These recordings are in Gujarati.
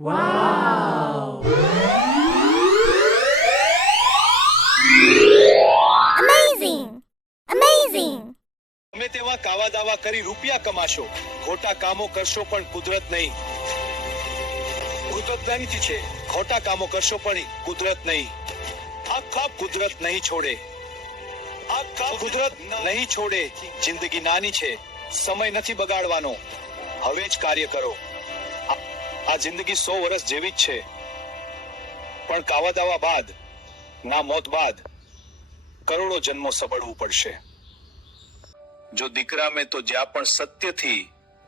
Wow! Amazing! Amazing! તમે તેવા કાવા દાવા કરી રૂપિયા કમાશો, ખોટા કામો કરશો પણ કુદરત નહીં. કુદરત નહીં છે, ખોટા કામો કરશો પણ કુદરત નહીં. આખા કુદરત નહીં છોડે, આખા કુદરત નહીં છોડે. જિંદગી નાની છે, સમય નથી બગાડવાનો, હવે જ કાર્ય કરો. આ જિંદગી 100 વર્ષ જેવી જ છે, પણ કાવા દાવા બાદ, ના મોત બાદ કરોડો જન્મો સબળવું પડશે. જો દીકરા મેં તો જ્યાં પણ સત્યથી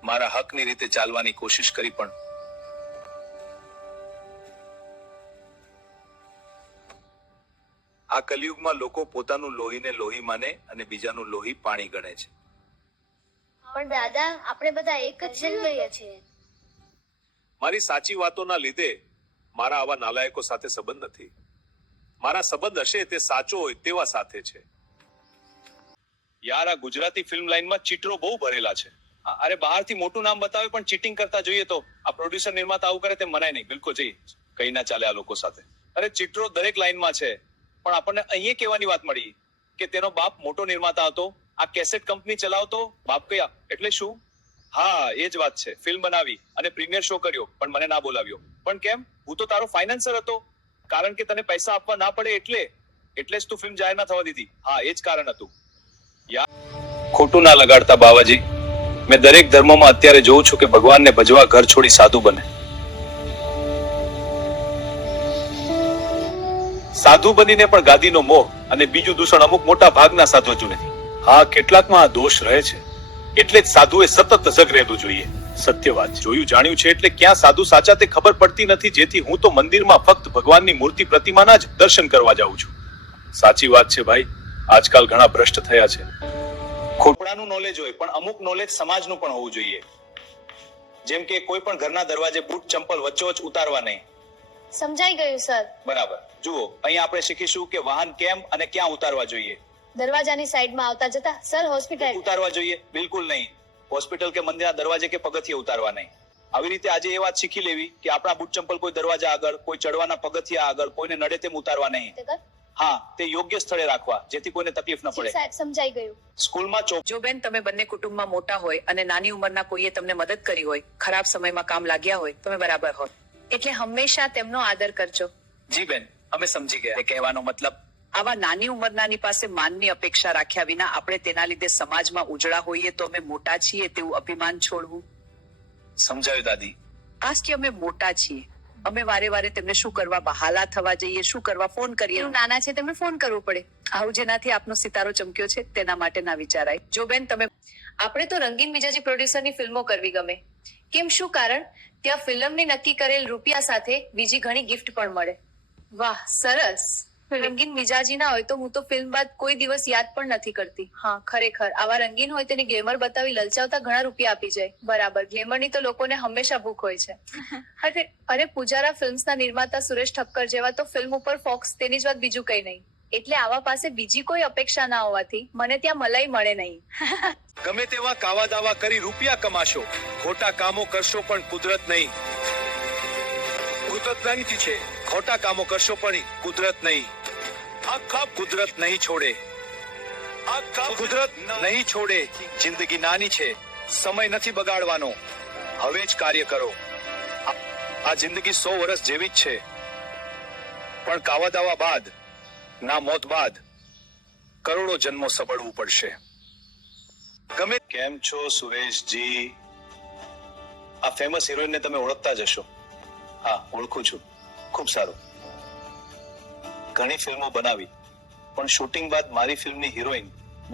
મારા હકની રીતે ચાલવાની કોશિશ કરી, પણ આ કલિયુગમાં લોકો પોતાનું લોહીને લોહી માને અને બીજાનું લોહી પાણી ગણે છે. પણ દાદા, આપણે બધા એક જ જન્મઈએ છીએ. મારી સાચી વાતોના લીધે મારા આવા નાલાયકો સાથે સંબંધ નથી. મારા સંબંધ હશે તે સાચો હોય તેવા સાથે છે. યાર, આ ગુજરાતી ફિલ્મ લાઈનમાં ચીટરો બહુ ભરેલા છે. અરે, બહારથી મોટું નામ બતાવે પણ ચીટિંગ કરતા જોઈએ તો આ પ્રોડ્યુસર નિર્માતા આવું કરે તે મનાય નહીં. બિલકુલ જઈ કઈ ના ચાલે આ લોકો સાથે. અરે, ચીટરો દરેક લાઈનમાં છે, પણ આપણને અહીંયા કહેવાની વાત મળી કે તેનો બાપ મોટો નિર્માતા હતો, આ કેસેટ કંપની ચલાવતો. બાપ કયા એટલે શું? હા, એ જ વાત છે. ફિલ્મ બનાવી અને પ્રીમિયર શો કર્યો, પણ મને ના બોલાવ્યો. પણ કેમ? હું તો તારો ફાઇનાન્સર હતો. કારણ કે તને પૈસા આપવા ના પડે એટલે જ તું ફિલ્મ જાહેર ના થવા દીધી. હા, એ જ કારણ હતું. ખોટું ના લગાડતા બાવાજી. મેં દરેક ધર્મમાં અત્યારે જોઉં છું કે ભગવાનને ભજવા ઘર છોડી સાધુ બને. સાધુ બનીને પણ ગાદીનો મોહ અને બીજું દૂષણ અમુક મોટા ભાગના સાધુ જુને. હા, કેટલાકમાં આ દોષ રહે છે. એટલે જ સાધુએ સતત સજગ રહેવું જોઈએ. સત્ય વાત, જોયું જાણ્યું છે એટલે ક્યાં સાધુ સાચા તે ખબર પડતી નથી. જેથી હું તો મંદિરમાં ફક્ત ભગવાનની મૂર્તિ પ્રતિમાના જ દર્શન કરવા જાઉં છું. સાચી વાત છે ભાઈ, આજકાલ ઘણા ભ્રષ્ટ થયા છે. ખોપડાનું નોલેજ હોય પણ અમુક નોલેજ સમાજનું પણ હોવું જોઈએ. જેમ કે કોઈ પણ ઘરના દરવાજે બૂટ ચંપલ વચ્ચોવચ ઉતારવા નહીં. સમજાઈ ગયું સર. બરાબર. જુઓ, અહીં આપણે શીખીશું કે વાહન કેમ અને ક્યાં ઉતારવા જોઈએ. દરવાજાની સાઈડમાં આવતા જતા. સર, હોસ્પિટલ ઉતારવા જોઈએ? બિલકુલ નહીં. હોસ્પિટલ કે મંદિરના દરવાજે કે પગથિયે ઉતારવા નહીં. આવી રીતે આજે એ વાત શીખી લેવી કે આપણા બૂટ ચંપલ કોઈ દરવાજા આગળ, કોઈ ચડવાના પગથિયા આગળ, કોઈને નડે તેમ ઉતારવા નહીં. હા, તે યોગ્ય સ્થળે રાખવા જેથી કોઈને તકલીફ ન પડે. સાહેબ, સમજાઈ ગયું. સ્કૂલમાં જો બેન, તમે બંને કુટુંબમાં મોટા હોય અને નાની ઉંમરના કોઈએ તમને મદદ કરી હોય, ખરાબ સમયમાં કામ લાગ્યા હોય, તમે બરાબર હોય, એટલે હંમેશા તેમનો આદર કરજો. જી બેન, અમે સમજી ગયા. કહેવાનો મતલબ આવા નાની ઉંમરનાની પાસે માનની અપેક્ષા રાખ્યા વિના આપણે તેના લીધે સમાજમાં ઉજળા હોઈએ તો અમે મોટા છીએ તેવું અભિમાન છોડવું. સમજાયું દાદી. આજ કે અમે મોટા છીએ, અમે વારે વારે તેમને શું કરવા બહાલા થવા જઈએ, શું કરવા ફોન કરીએ. નાના છે તેમને ફોન કરવો પડે. આવું જેનાથી આપનો સિતારો ચમક્યો છે તેના માટે ના વિચારાય. જો બેન, તમે આપણે તો રંગીન મિજાજી પ્રોડ્યુસરની ફિલ્મો કરવી ગમે. કેમ, શું કારણ? ત્યાં ફિલ્મની નક્કી કરેલ રૂપિયા સાથે બીજી ઘણી ગિફ્ટ પણ મળે. વાહ, સરસ. રંગીન મિજાજી ના હોય તો હું તો ફિલ્મ બાદ કોઈ દિવસ યાદ પણ નથી કરતી. હા, ખરેખર આવા રંગીન હોય તેને ગ્લેમર બતાવી લલચાવતા ઘણા રૂપિયા આપી જાય. બરાબર, ગ્લેમરની તો લોકોને હંમેશા ભૂખ હોય છે. અરે પુજારા ફિલ્મ્સના નિર્માતા સુરેશ ઠક્કર જેવા તો ફિલ્મ ઉપર ફોક્સ, તેની જ વાત, બીજું કઈ નહીં. એટલે આવા પાસે બીજી કોઈ અપેક્ષા ના હોવાથી મને ત્યાં મલાઈ મળે નહીં. ગમે તેવા કાવા દાવા કરી રૂપિયા કમાશો, ખોટા કામો કરશો પણ કુદરત નહીં. કુદરત નહીં છે, ખોટા કામો કરશો પણ કુદરત નહીં. આખા કુદરત નહીં છોડે, આખા કુદરત નહીં છોડે. જિંદગી નાની છે, સમય નથી બગાડવાનો, હવે જ કાર્ય કરો. આ જિંદગી 100 વર્ષ જેવી જ છે, પણ કાવા દાવા બાદ, ના મોત બાદ કરોડો જન્મો સબળવું પડશે. ગમે કેમ છો સુરેશજી? આ ફેમસ હિરોઈનને તમે ઓળખતા જ હશો. હા, ઓળખું છું. ખૂબ સારું. ઘણી ફિલ્મો બનાવી, પણ શૂટિંગ બાદ મારી ફિલ્મની હિરોઈન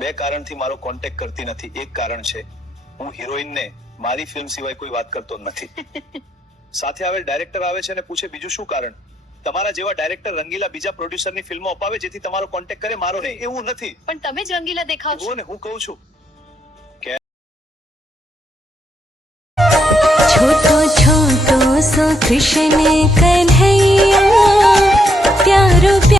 2 કારણથી મારો કોન્ટેક્ટ કરતી નથી. એક કારણ છે, હું હિરોઈનને મારી ફિલ્મ સિવાય કોઈ વાત કરતો નથી. સાથે આવેલ ડાયરેક્ટર આવે છે અને પૂછે બીજું શું કારણ? તમારા જેવા ડાયરેક્ટર રંગીલા બીજા પ્રોડ્યુસરની ફિલ્મો અપાવે જેથી તમારો કોન્ટેક્ટ કરે, મારો નહીં. એવું નથી. પણ તમે જ રંગીલા દેખાવ છો. ને હું કહું છું छोटो छोटो सो कृष्ण कन्हैया